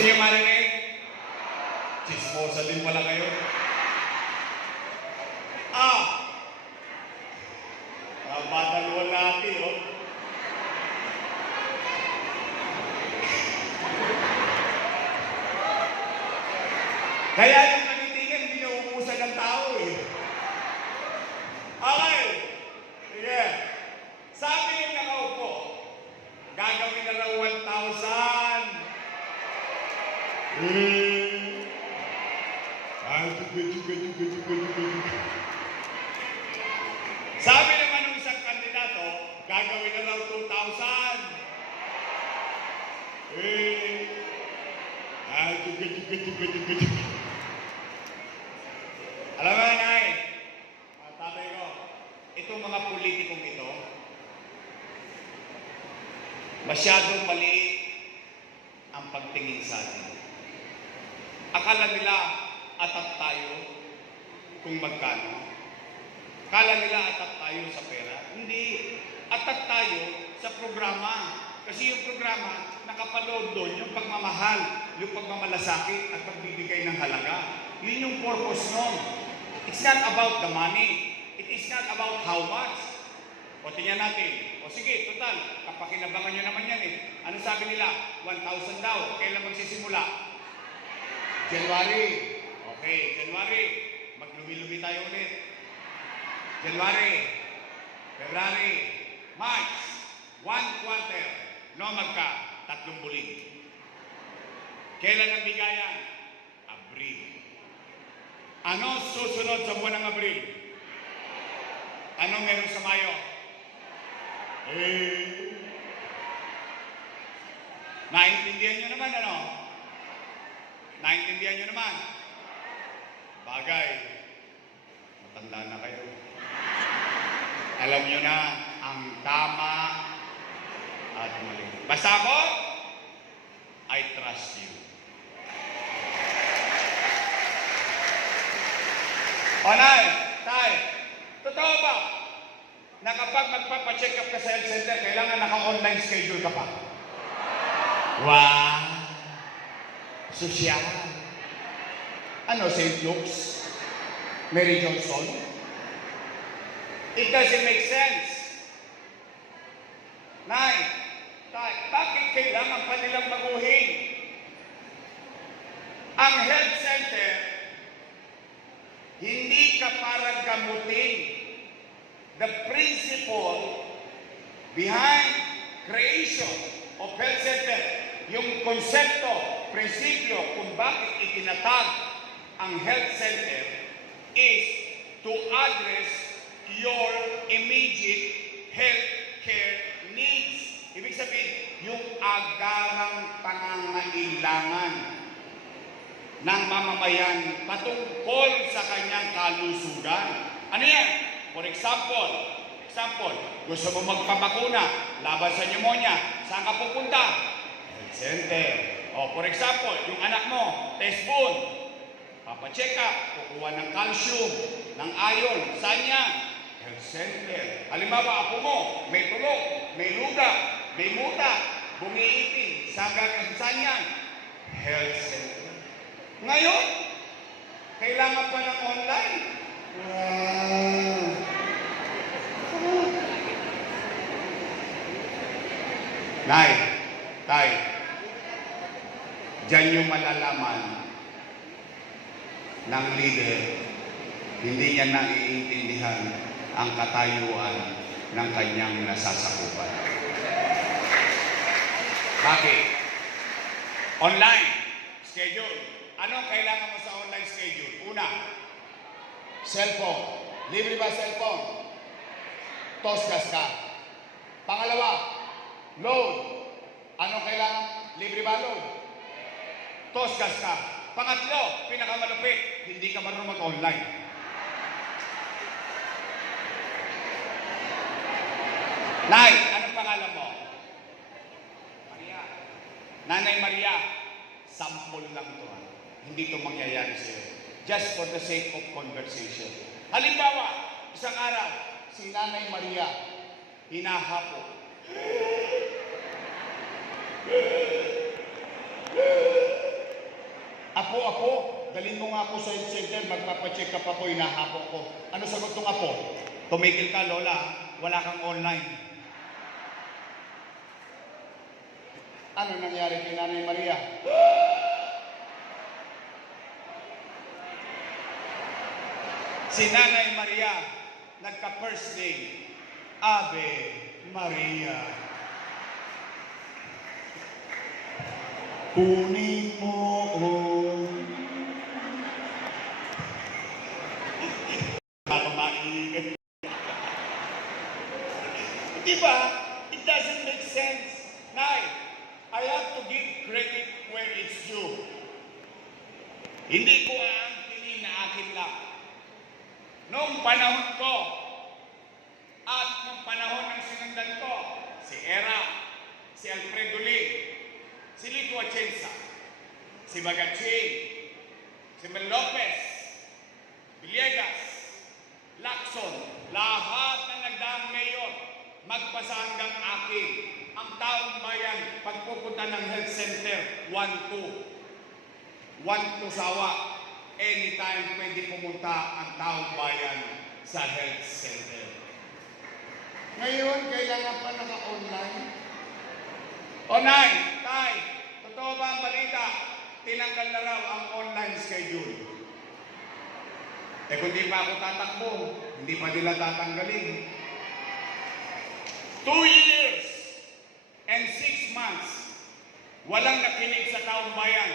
Gusto niyo marinig? Chismosa din pala kayo. Ah! Ah, bataluan natin, oh. Kaya yung kanitigan, hindi nauubusan ng tao, eh. Okay. Sige. Sabi yung nakaupo, gagawin na raw 1,000. Sabi naman ng isang kandidato, gagawin na raw 2,000. Eh. Tuga, tuga. Alam mo, Nay, mga tatay ko, itong mga politikong ito, masyadong maliit ang pagtingin sa atin. Akala nila atat tayo kung magkano. Akala nila atat tayo sa pera. Hindi. Atat tayo sa programa. Kasi yung programa, nakapalood doon yung pagmamahal, yung pagmamalasakit at pagbibigay ng halaga. Yun yung purpose nun. It's not about the money. It is not about how much. O tingnan natin. O sige, total, kapakinabangan nyo naman yan eh. Ano sabi nila? 1,000 daw. Kailan magsisimula? January. Okay, January. Maglumi-lumi tayo ulit. January. February. March. One quarter. No magka. Tatlong buling. Kailan ang bigayan? Abril. Ano susunod sa buwan ng Abril? Anong meron sa Mayo? Eh. Naintindihan nyo naman, ano? Naintindihan nyo naman? Bagay. Matanda na kayo. Alam nyo na ang tama at mali. Basta ako, I trust you. Onay, tay, totoo ba na kapag magpapacheck up ka sa health center, kailangan naka-online schedule ka pa? Wow! Sosyal. Ano, St. Luke's? Mary Johnson? It doesn't make sense. Nay, bakit kailangan pa nilang baguhin? Ang health center, hindi ka para gamutin. The principle behind creation of health center, yung konsepto, prinsipyo kung bakit itinatag ang health center is to address your immediate health care needs. Ibig sabihin, yung agarang pangangailangan ng mamamayan patungkol sa kanyang kalusugan. Ano yan? For example, example, gusto mo magpabakuna laban sa pneumonia, saan ka pupunta? Health center. O for example, yung anak mo, test bone, papacheck up, kukuha ng calcium, ng iron, saan yan? Health center. Halimbawa, ako mo, may tulog, may luga, may muta, bumiipin, sagang, saan yan? Health center. Ngayon, kailangan pa ng online. Wow. Nay, tay, dyan yung malalaman ng leader, hindi niya naiintindihan ang katayuan ng kanyang nasasakupan. Bakit? Online, schedule. Ano kailangan mo sa online schedule? Una, cellphone. Libre ba cellphone? Tosgas ka. Pangalawa, load. Ano kailangan? Libre ba load? Tosgas ka. Pangatlo, pinakamalupit, hindi ka marunong mag-online. Nay, anong pangalan mo? Maria. Nanay Maria, sample lang to. ha. Hindi to mangyayari sa'yo. Just for the sake of conversation. Halimbawa, isang araw, si Nanay Maria, hinahapo. Apo, apo, dalhin mo nga ako sa health center, magpapacheck up ako, inahapo ko. Ano sagot ng apo? Tumigil ka, Lola, wala kang online. Ano nangyari kay Nanay Maria? Si Nanay Maria, nagka-first day, Ave Maria. Kunin mo ako. Ako maingat. Di ba? It doesn't make sense. Nay, I have to give credit where it's due. Hindi ko aangkinin na akin lang. Noong panahon ko, at noong panahon ng sinundan ko, si Era, si Alfredo Lee, si Lito Atienza, si Bagaching, si Mel Lopez, Villegas, Lacson, lahat na nagdaang mayor, magpasa hanggang akin. Ang taong bayan, pagpupunta ng health center, 1-2. 1-2 sawa. Anytime pwede pumunta ang taong bayan sa health center. Ngayon, kailangan pa naka-online. O Nay, Tay, totoo ba ang balita? Tinanggal na raw ang online schedule. Eh kung di pa ako tatakbo, hindi pa nila tatanggalin. Two years and six months, walang nakinig sa taong bayan.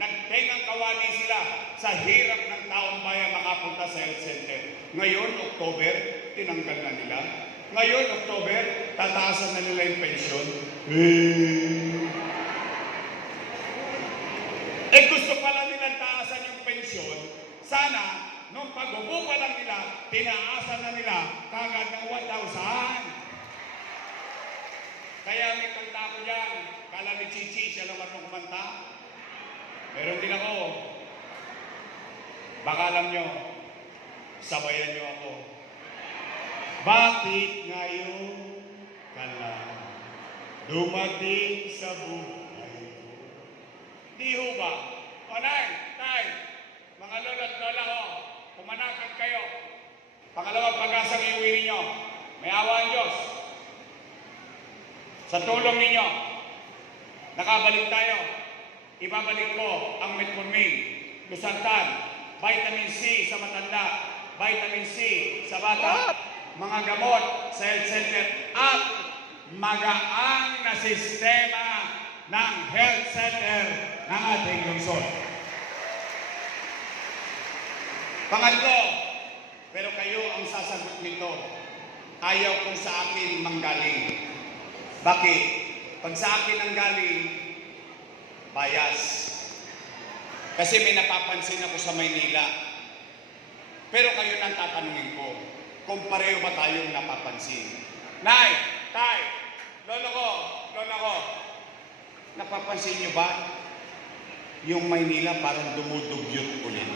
Nagtengang kawani sila sa hirap ng taong bayan makapunta sa health center. Ngayon, October, tinanggal na nila. Ngayon, October, tataasan na nila yung pensyon. Eh. Eh gusto pala nilang taasan yung pensyon, sana nung pag-upo pa lang nila, tinaasan na nila kagad ng 1,000. Kaya may kanta ko dyan, kala ni Chichi, siya lang marunong kumanta. Meron din ako. Baka alam nyo, sabayan nyo ako. Bakit ngayon ka lang dumating sa buhay ko? Di ho ba? O nay, tay, mga lolo at lola ko, pumanakad kayo. Pangalawang pag-asang iuwi ninyo. May awa ang Diyos. Sa tulong ninyo, nakabalik tayo. Ibabalik ko ang metformin, lusartan, vitamin C sa matanda, vitamin C sa bata, mga gamot sa health center, at magaang na sistema ng health center ng ating lungsod. Pangatlo, pero kayo ang sasagot nito, ayaw kung sa akin manggaling. Bakit? Pag sa akin ang galing, bias. Kasi may napapansin ako sa Maynila. Pero kayo nang tatanungin ko, kung pareho ba tayong napapansin? Nay, tay, lolo ko, lola ko, napapansin niyo ba? Yung Maynila parang dumudugyot ulit.